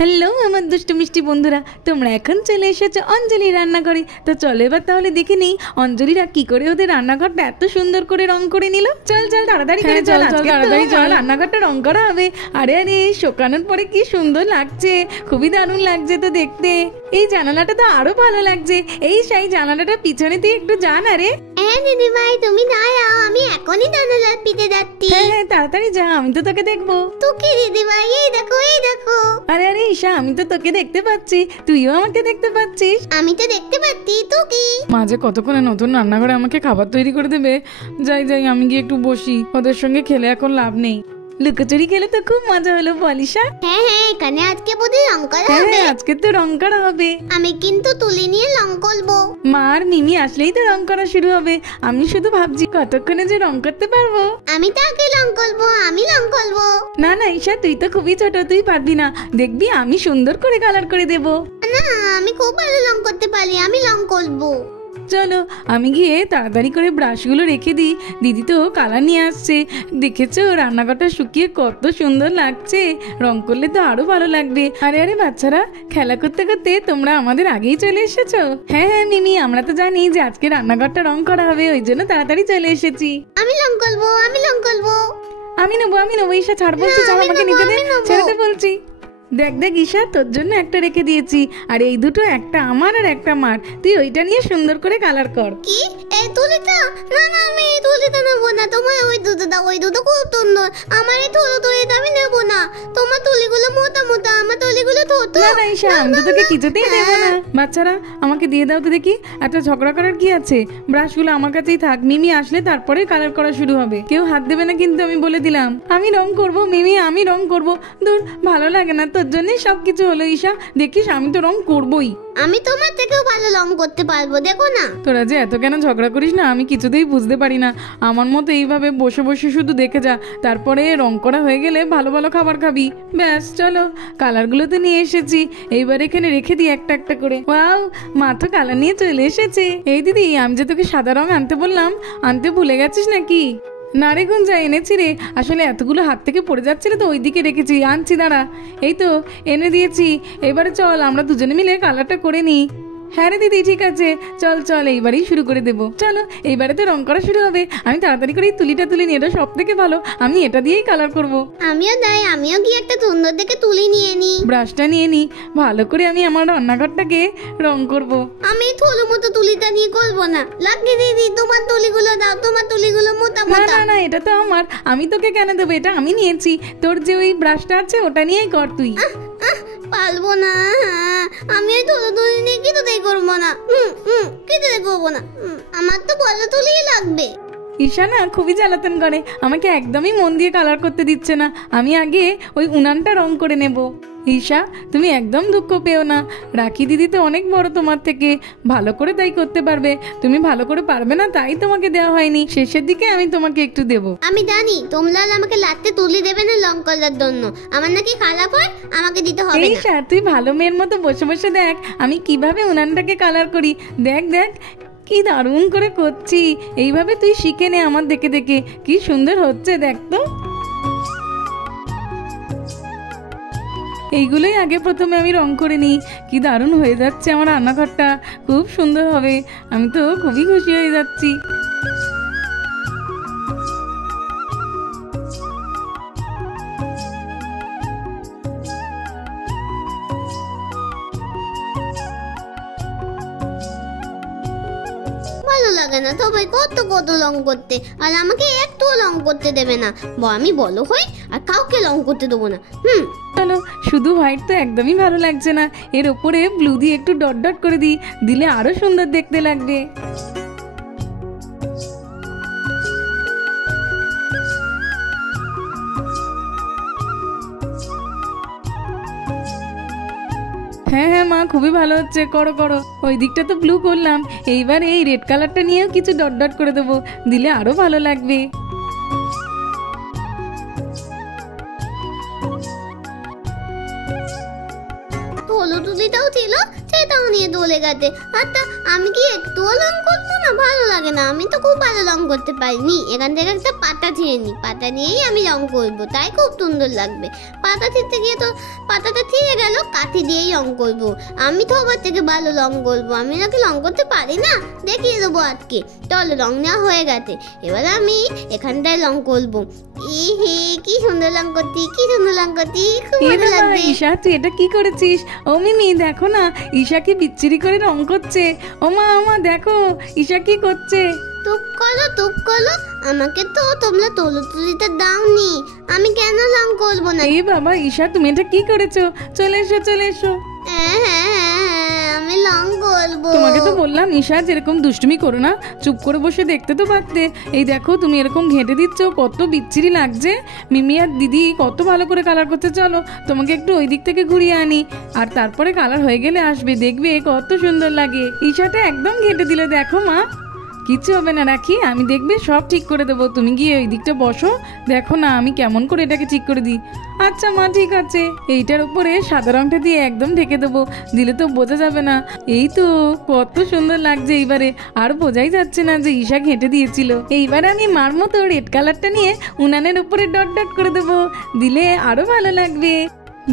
Hello আমার দুষ্টু মিষ্টি বন্ধুরা, তোমরা এখন চলে এসেছো অঞ্জলি রান্নাঘরে। তো চলো এবার তাহলে দেখে নেই অঞ্জলিরা কি করে ওদের রান্নাঘরটা এত সুন্দর করে রং করে নিল। চল চল তাড়াতাড়ি করে চল, তাড়াতাড়ি চল, রান্নাঘরটা রং করা হবে। আরে আরে শুকানোর পরে কি সুন্দর লাগছে, খুবই দারুণ লাগছে তো দেখতে। এই জানালাটা তো আরো ভালো লাগছে। এই সেই জানালাটা পিছনে তুই একটু যা না রে। হ্যাঁ দিদি ভাই, তুমি দাঁড়াও, আমি এখনই জানালার পিঠে যাচ্ছি। হ্যাঁ হ্যাঁ তাড়াতাড়ি যা, আমি তো তোকে দেখবো। তোকে দিদি ভাই, এই দেখো এই দেখো। আরে আরে ঈশা, আমি তো তোকে দেখতে পাচ্ছি, তুইও আমাকে দেখতে পাচ্ছিস। আমি তো দেখতে পাচ্ছি, তো কি মাঝে কতক্ষণে নতুন রান্নাঘরে আমাকে খাবার তৈরি করে দেবে। যাই যাই, আমি গিয়ে একটু বসি, ওদের সঙ্গে খেলে এখন লাভ নেই। লুকোচুরি খেলে তো খুব মজা হলো বলিশা। হ্যাঁ হ্যাঁ, এখানে আজকে বোধহয় রং করা হবে। হ্যাঁ আজকে তো রং করা হবে। আমি কিন্তু তুলি নিয়ে রং করবো। মা আর মিমি আসলেই তো রং করা শুরু হবে। আমি শুধু ভাবছি কতক্ষণে যে রং করতে পারবো। আমি তো আগে রং করবো, আমি রং করবো। না না ঈশা, তুই তো খুবই ছোট, তুই পারবি না। দেখবি আমি সুন্দর করে কালার করে দেবো। না, আমি খুব ভালো রং করতে পারি, আমি রং করবো। চলো আমি গিয়ে তাড়াতাড়ি করে ব্রাশগুলো রেখে দিই। দিদি তো কালার নিয়ে আসছে। দেখেছো রান্নাঘরটা শুকিয়ে কত সুন্দর লাগছে। রং করলে তো আরো ভালো লাগবে। আরে আরে বাচ্চারা, খেলা করতে করতে তোমরা আমাদের আগেই চলে এসেছো। হ্যাঁ হ্যাঁ মিমি, আমরা তো জানি যে আজকে রান্নাঘরটা রং করা হবে, ওই জন্য তাড়াতাড়ি চলে এসেছি। আমি রং করবো, আমি রং করবো। আমি নেবো ঈশা, ছাড় বলছি, ছাড়, আমাকে নিতে দে, ছেড়ে বলছি। দেখ দেখ ঈশা, তোর জন্য একটা রেখে দিয়েছি, আর এই দুটো, একটা আমার আর একটা মার। তুই ওইটা নিয়ে সুন্দর করে কালার কর। কি এই তুলিটা? না না, আমি এই তুলিটা নেবো না। তোমার ওই দুটো দাও, ওই দুটো খুব সুন্দর। আমার এই থুলো তুলিটা আমি নেবো না। তোমার তুলিগুলো মোটা মোটা, আমার তুলিগুলো ছোট। না না ঈশা, আমি তো তোকে কিছুতেই দেবো না। বাচ্চারা আমাকে দিয়ে দাও তো দেখি। একটা ঝগড়া করার কি আছে? ব্রাশগুলো আমার কাছেই থাক, মিমি আসলে তারপরে কালার করা শুরু হবে। কেউ হাত দেবে না কিন্তু, আমি বলে দিলাম। আমি রং করবো মিমি, আমি রং করবো। দূর, ভালো লাগে না, তোর জন্যই সবকিছু হলো ঈশা। দেখিস আমি তো রং করবোই। আমি তোমার থেকেও ভালো রং করতে পারবো, দেখো না। তোরা যে এত কেন ঝগড়া করিস না, আমি কিছুতেই বুঝতে পারি না। আমার মতো এইভাবে বসে বসে শুধু দেখে যা, তারপরে রং করা হয়ে গেলে ভালো ভালো খাবার খাবি। ব্যাস চলো, কালারগুলো তো নিয়ে এসেছি, এইবার এখানে রেখে দিই একটা একটা করে। ওয়াও, মা তো কালার নিয়ে চলে এসেছে। এই দিদি, আমি যে তোকে সাদা রং আনতে বললাম, আনতে ভুলে গেছিস নাকি? না রে গুঞ্জা, এনেছি রে। আসলে এতগুলো হাত থেকে পড়ে যাচ্ছিল তো ওইদিকে রেখেছি, আনছি দাঁড়া। এই তো এনে দিয়েছি। এবারে চল আমরা দুজনে মিলে কালারটা করে নিই। হ্যাঁ রে দিদি, ঠিক আছে, চল চল, এইবারেই শুরু করে দেবো। চলো, এইবারে তো রং করা শুরু হবে। আমি তাড়াতাড়ি করে এই তুলিটা তুলে নিই, এটা সব থেকে ভালো। আমি এটা দিয়েই কালার করব। আমিও তাই, আমিও কি একটা সুন্দর দেখে তুলি নিয়ে নি। ব্রাশটা নিয়ে নিই, ভালো করে আমি আমার রান্নাঘরটাকে রং করব। আমি থলো মতো তুলিটা নিয়ে করবো না। লাগবে দিদি, তোমার তুলিগুলো দাও, তোমার তুলিগুলো মোটা না মোটা। না না, এটা তো আমার, আমি তোকে কেন দেবো? এটা আমি নিয়েছি। তোর যে ওই ব্রাশটা আছে ওটা নিয়েই কর তুই। পারবো না, আমি ওই থলো তুলি নিয়ে কিছুতেই করবো না। কিছুতেই করবো না। আমার তো বড় তুলিই লাগবে। ঈশা না খুবই জ্বালাতন করে, আমাকে একদমই মন দিয়ে কালার করতে দিচ্ছে না। আমি আগে ওই উনানটা রং করে নেব। ঈশা, তুমি একদম দুঃখ পেও না। রাখি দিদি তো অনেক বড় তোমার থেকে, ভালো করে তাই করতে পারবে। তুমি ভালো করে পারবে না, তাই তোমাকে দেওয়া হয়নি। শেষের দিকে আমি তোমাকে একটু দেব। আমি জানি তোমরা আমাকে লাটতে তুলি দেবে না রং করার জন্য। আমার নাকি খারাপ হয়, আমাকে দিতে হবে না। ঈশা, তুই ভালো মেয়ের মতো বসে বসে দেখ আমি কিভাবে উনানটাকে কালার করি। দেখ দেখ কি দারুণ করে করছি। এইভাবে তুই শিখে নে আমার দেখে দেখে, কি সুন্দর হচ্ছে দেখ তো। এইগুলোই আগে প্রথমে আমি রং করে নিই। কি দারুণ হয়ে যাচ্ছে আমার রান্নাঘরটা, খুব সুন্দর হবে। আমি তো খুবই খুশি হয়ে যাচ্ছি। ভালো লাগে না, সবাই কত কত রং করতে, আর আমাকে একটু রং করতে দেবে না। আমি বলো হই আর কাউকে রং করতে দেবো না। চলো, শুধু হোয়াইট তো একদমই ভালো লাগছে না, এর ওপরে ব্লু দিয়ে একটু ডট ডট করে দিই, দিলে আরো সুন্দর দেখতে লাগবে। হ্যাঁ হ্যাঁ মা, খুবই ভালো হচ্ছে, করো করো। ওই দিকটা তো ব্লু করলাম, এইবার এই রেড কালারটা নিয়েও কিছু ডট ডট করে দেবো, দিলে আরো ভালো লাগবে। হলুদ তুলিটাও ছিল, সে সেটাও নিয়ে চলে গেছে। আর তা আমি কি একটুও রং করবো না? ভালো লাগে না, আমি তো খুব ভালো রং করতে পারিনি। এখান থেকে একটা পাতা ছিঁড়ে নি, পাতা নিয়েই আমি রং করবো, তাই খুব সুন্দর লাগবে। পাতা ছিঁড়তে গিয়ে তো পাতাটা ছিঁড়ে গেল, কাঠি দিয়েই রং করবো। আমি তো আবার থেকে ভালো রং করবো, আমি নাকি রং করতে পারি না, দেখিয়ে দেবো আজকে। চলো, রং নেওয়া হয়ে গেছে, এবার আমি এখানটায় রং করবো। হে কি সুন্দর রং করতি, কি সুন্দর রং করতি, খুব এ ভালো বাবা, লাগবে। ঈশা তুই এটা কি করেছিস? ও মিমি দেখো না, ঈশা কি বিচ্ছিরি করে রং করছে। ও মা দেখো ঈশা কি করছে। চুপ করো, আমাকে তো তোমরা তুলিটা দাওনি, আমি কেন রং করবো না? এই বাবা ঈশা তুমি এটা কি করেছো? চলে এসো। হ্যাঁ, আমি রং করবো। তোমাকে তো বললাম ঈশা যেরকম দুষ্টুমি করো না, চুপ করে বসে দেখতে তো পারতে। এই দেখো তুমি এরকম ঘেঁটে দিচ্ছ, কত বিচ্ছিরি লাগছে। মিমি আর দিদি কত ভালো করে কালার করতে। চলো তোমাকে একটু ওই দিক থেকে ঘুরিয়ে আনি, আর তারপরে কালার হয়ে গেলে আসবে, দেখবে কত সুন্দর লাগে। ঈশাটা একদম ঘেঁটে দিলে, দেখো মা কিচ্ছু হবে না, রাখি আমি দেখবে সব ঠিক করে দেবো। তুমি গিয়ে ওই দিকটা বসো, দেখো না আমি কেমন করে এটাকে ঠিক করে দিই। আচ্ছা মা ঠিক আছে। এইটার উপরে সাদা রংটা দিয়ে একদম ঢেকে দেবো, দিলে তো বোঝা যাবে না। এই তো কত সুন্দর লাগছে এইবারে, আর বোঝাই যাচ্ছে না যে ঈশা ঘেঁটে দিয়েছিল। এইবারে আমি মার মতো রেড কালারটা নিয়ে উনানের উপরে ডট ডট করে দেবো, দিলে আরো ভালো লাগবে।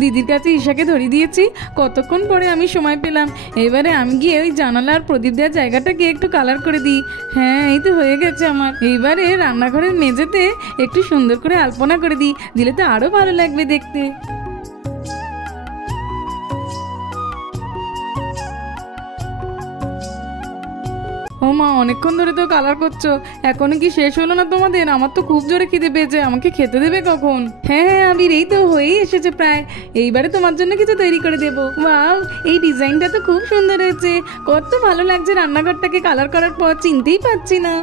দিদির কাছে ঈশাকে ধরিয়ে দিয়েছি, কতক্ষণ পরে আমি সময় পেলাম। এবারে আমি গিয়ে ওই জানালার প্রদীপ দেওয়ার জায়গাটাকে একটু কালার করে দিই। হ্যাঁ এই তো হয়ে গেছে আমার। এইবারে রান্নাঘরের মেঝেতে একটু সুন্দর করে আলপনা করে দিই, দিলে তো আরো ভালো লাগবে দেখতে। ও মা অনেকক্ষণ ধরে তো কালার করছো, এখনো কি শেষ হলো না তোমাদের? আমার তো খুব জোরে খিদে পেয়েছে, আমাকে খেতে দেবে কখন? হ্যাঁ আবির এই তো হয়েই এসেছে প্রায়, এইবারে তোমার জন্য কিছু তৈরি করে দেবো। ওয়াও এই ডিজাইনটা তো খুব সুন্দর হয়েছে, কত ভালো লাগছে রান্নাঘরটাকে কালার করার পর, চিনতেই পারছি না।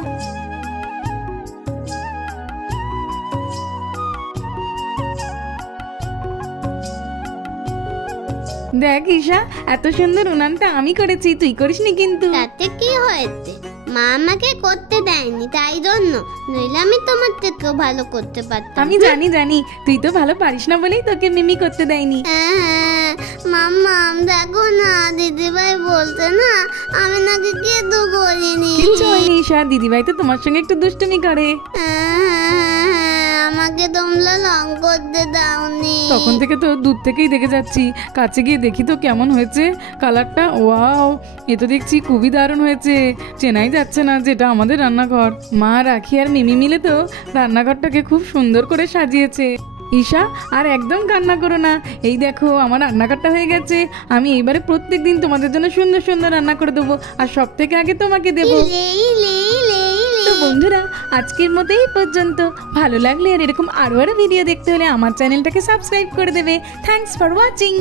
দেখ ঈশা এত সুন্দর উনানটা আমি করেছি, তুই করিসনি কিন্তু। তাতে কি হয়েছে? মা আমাকে করতে দেয়নি, তাই জন্য, নইলে আমি তোমার থেকেও ভালো করতে পারতাম। আমি জানি তুই তো ভালো পারিস না বলেই তোকে মিমি করতে দেয়নি। মাম্মা দেখো না, দিদিভাই বলতে না আমি নাকি কেঁদো করিনি। কিচ্ছু হয়নি ঈশা, দিদিভাই তো তোমার সঙ্গে একটু দুষ্টুমি করে। আমাকে তোমরা রং করতে দাওনি। তখন থেকে তো দূর থেকেই দেখে যাচ্ছি, কাছে গিয়ে দেখি তো কেমন হয়েছে কালারটা। ওয়াও এ তো দেখছি খুবই দারুণ হয়েছে, চেনাই যাচ্ছে না যেটা আমাদের রান্নাঘর। মা রাখি আর মিমি মিলে তো রান্নাঘরটাকে খুব সুন্দর করে সাজিয়েছে। ঈশা আর একদম কান্না করো না, এই দেখো আমার রান্নাঘরটা হয়ে গেছে। আমি এইবারে প্রত্যেকদিন তোমাদের জন্য সুন্দর সুন্দর রান্না করে দেবো, আর সব থেকে আগে তোমাকে দেবো। তো বন্ধুরা আজকের মতো এই পর্যন্ত। ভালো লাগলে আর এরকম আরো ভিডিও দেখতে হলে আমার চ্যানেলটাকে সাবস্ক্রাইব করে দেবে। Thanks for watching.